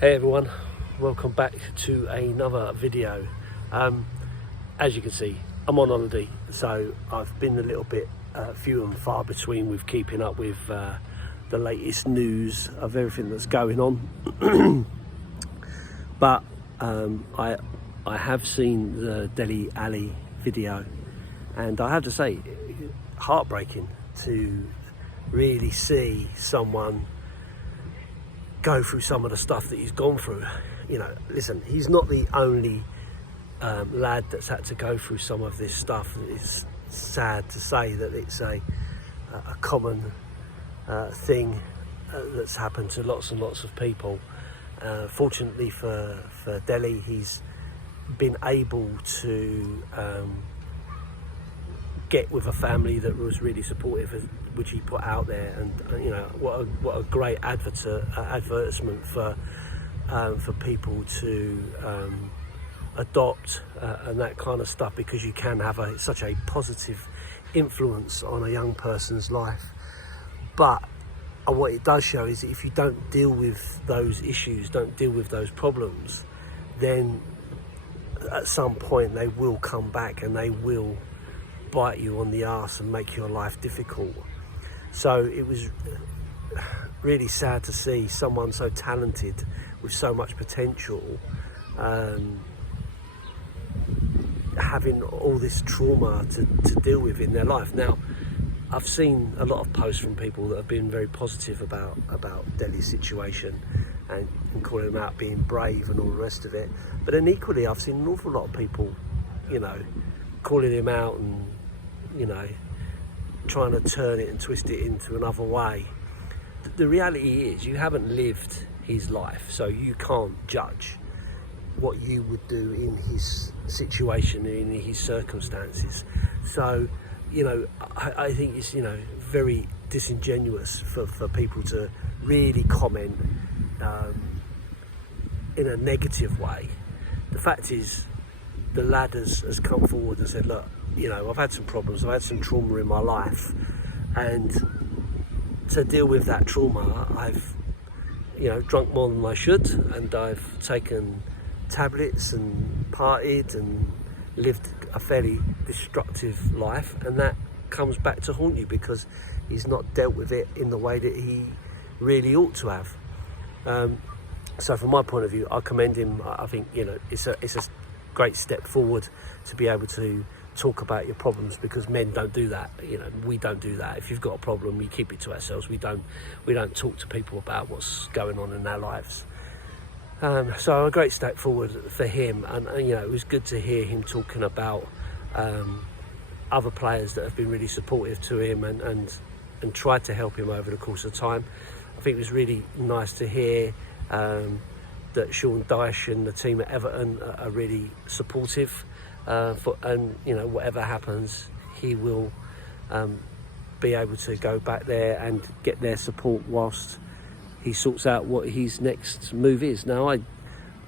Hey everyone, welcome back to another video. As you can see, I'm on holiday, so I've been a little bit few and far between with keeping up with the latest news of everything that's going on. But I have seen the Dele video, and I have to say, heartbreaking to really see someone go through some of the stuff that he's gone through. You know, listen, he's not the only lad that's had to go through some of this stuff. It's sad to say that it's a common thing that's happened to lots and lots of people. Fortunately for Dele, he's been able to get with a family that was really supportive, which he put out there, and you know, what a great advertisement for people to adopt and that kind of stuff, because you can have such a positive influence on a young person's life. But what it does show is that if you don't deal with those issues, don't deal with those problems, then at some point they will come back and they will bite you on the arse and make your life difficult. So it was really sad to see someone so talented with so much potential having all this trauma to deal with in their life. Now, I've seen a lot of posts from people that have been very positive about Dele's situation and calling him out being brave and all the rest of it. But then equally, I've seen an awful lot of people, you know, calling him out and, you know, trying to turn it and twist it into another way. The reality is, you haven't lived his life, so you can't judge what you would do in his situation, in his circumstances. So, you know, I think it's, you know, very disingenuous for people to really comment in a negative way. The fact is, the lad has come forward and said, look, you know, I've had some problems, I've had some trauma in my life, and to deal with that trauma, I've, you know, drunk more than I should, and I've taken tablets and partied and lived a fairly destructive life, and that comes back to haunt you because he's not dealt with it in the way that he really ought to have. So from my point of view, I commend him. I think, you know, it's a great step forward to be able to talk about your problems, because men don't do that. You know, we don't do that. If you've got a problem, we keep it to ourselves. We don't talk to people about what's going on in their lives. So a great step forward for him, and you know, it was good to hear him talking about other players that have been really supportive to him and tried to help him over the course of time. I think it was really nice to hear that Sean Dyche and the team at Everton are really supportive, and you know, whatever happens, he will be able to go back there and get their support whilst he sorts out what his next move is. Now,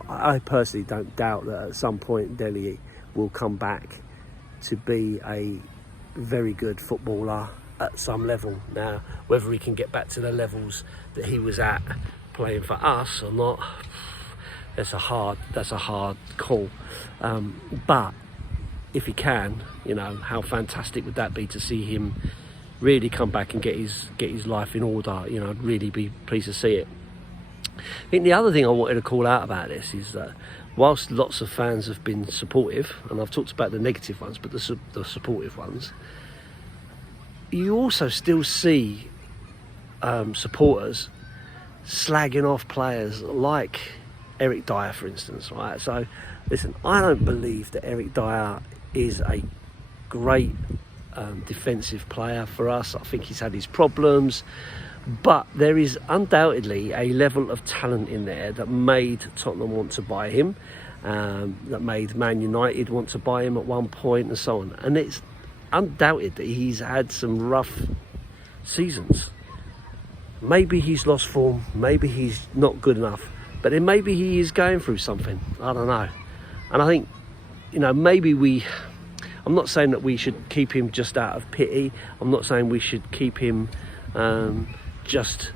I personally don't doubt that at some point Dele will come back to be a very good footballer at some level. Now, whether he can get back to the levels that he was at playing for us or not, that's a hard call. But if he can, you know, how fantastic would that be to see him really come back and get his life in order. You know, I'd really be pleased to see it. I think the other thing I wanted to call out about this is that whilst lots of fans have been supportive, and I've talked about the negative ones, but the supportive ones, you also still see supporters slagging off players like Eric Dyer, for instance, right? So, listen, I don't believe that Eric Dyer is a great defensive player for us. I think he's had his problems, but there is undoubtedly a level of talent in there that made Tottenham want to buy him, that made Man United want to buy him at one point, and so on. And it's undoubted that he's had some rough seasons. Maybe he's lost form, maybe he's not good enough, but then maybe he is going through something. I don't know. And I think, you know, maybe I'm not saying that we should keep him just out of pity. I'm not saying we should keep him just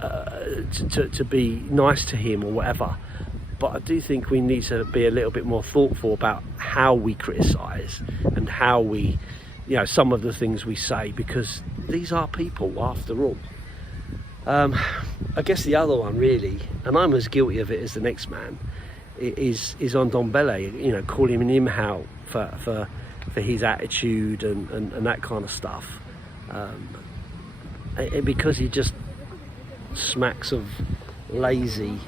to be nice to him or whatever. But I do think we need to be a little bit more thoughtful about how we criticise and how we, some of the things we say, because these are people after all. I guess the other one really, and I'm as guilty of it as the next man, is on Dele, calling him out for his attitude and that kind of stuff. Because he just smacks of lazy,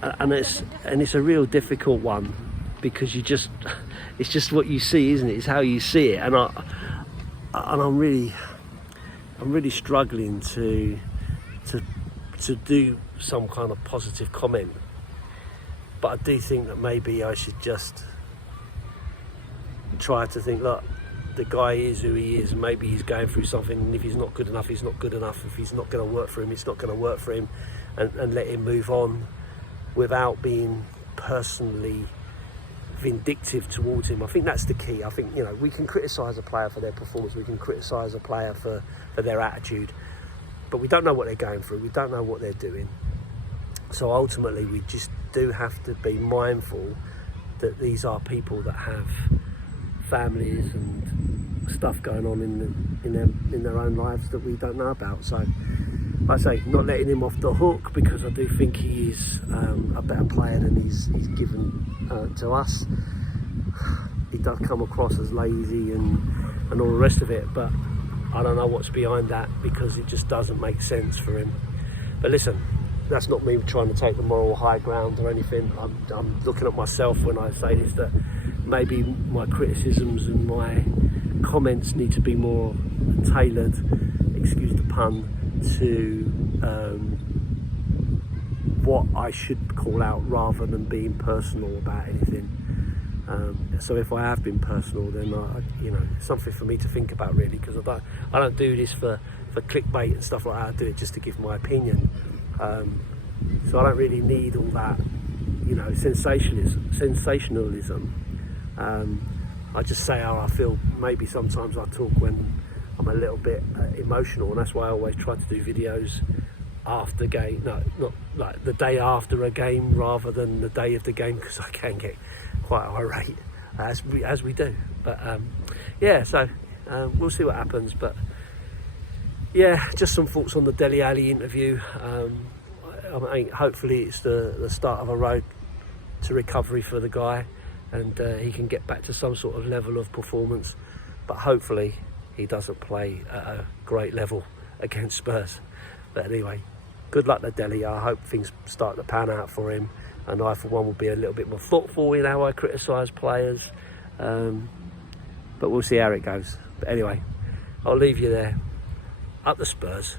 and it's a real difficult one, because it's just what you see, isn't it? It's how you see it, and I'm really struggling to do some kind of positive comment. But I do think that maybe I should just try to think, look, the guy is who he is, and maybe he's going through something, and if he's not good enough, he's not good enough. If he's not going to work for him, it's not going to work for him, and let him move on without being personally vindictive towards him. I think that's the key. I think, we can criticise a player for their performance, we can criticise a player for their attitude, but we don't know what they're going through, we don't know what they're doing. So ultimately we just do have to be mindful that these are people that have families and stuff going on in their own lives that we don't know about. So I say, not letting him off the hook, because I do think he is a better player than he's given to us. He does come across as lazy and all the rest of it, but I don't know what's behind that, because it just doesn't make sense for him. But listen, that's not me trying to take the moral high ground or anything. I'm looking at myself when I say this, that maybe my criticisms and my comments need to be more tailored, excuse the pun, to what I should call out, rather than being personal about anything. So if I have been personal, then it's something for me to think about, really, because I don't do this for clickbait and stuff like that. I do it just to give my opinion. So I don't really need all that, sensationalism. I just say how I feel. Maybe sometimes I talk when I'm a little bit emotional, and that's why I always try to do videos after game. No, not like the day after a game, rather than the day of the game, because I can get quite irate, as we do. But so we'll see what happens. But yeah, just some thoughts on the Dele Alli interview. I mean, hopefully it's the start of a road to recovery for the guy, and he can get back to some sort of level of performance. But hopefully he doesn't play at a great level against Spurs. But anyway, good luck to Dele. I hope things start to pan out for him, and I for one will be a little bit more thoughtful in how I criticise players. But we'll see how it goes. But anyway, I'll leave you there. Up the Spurs.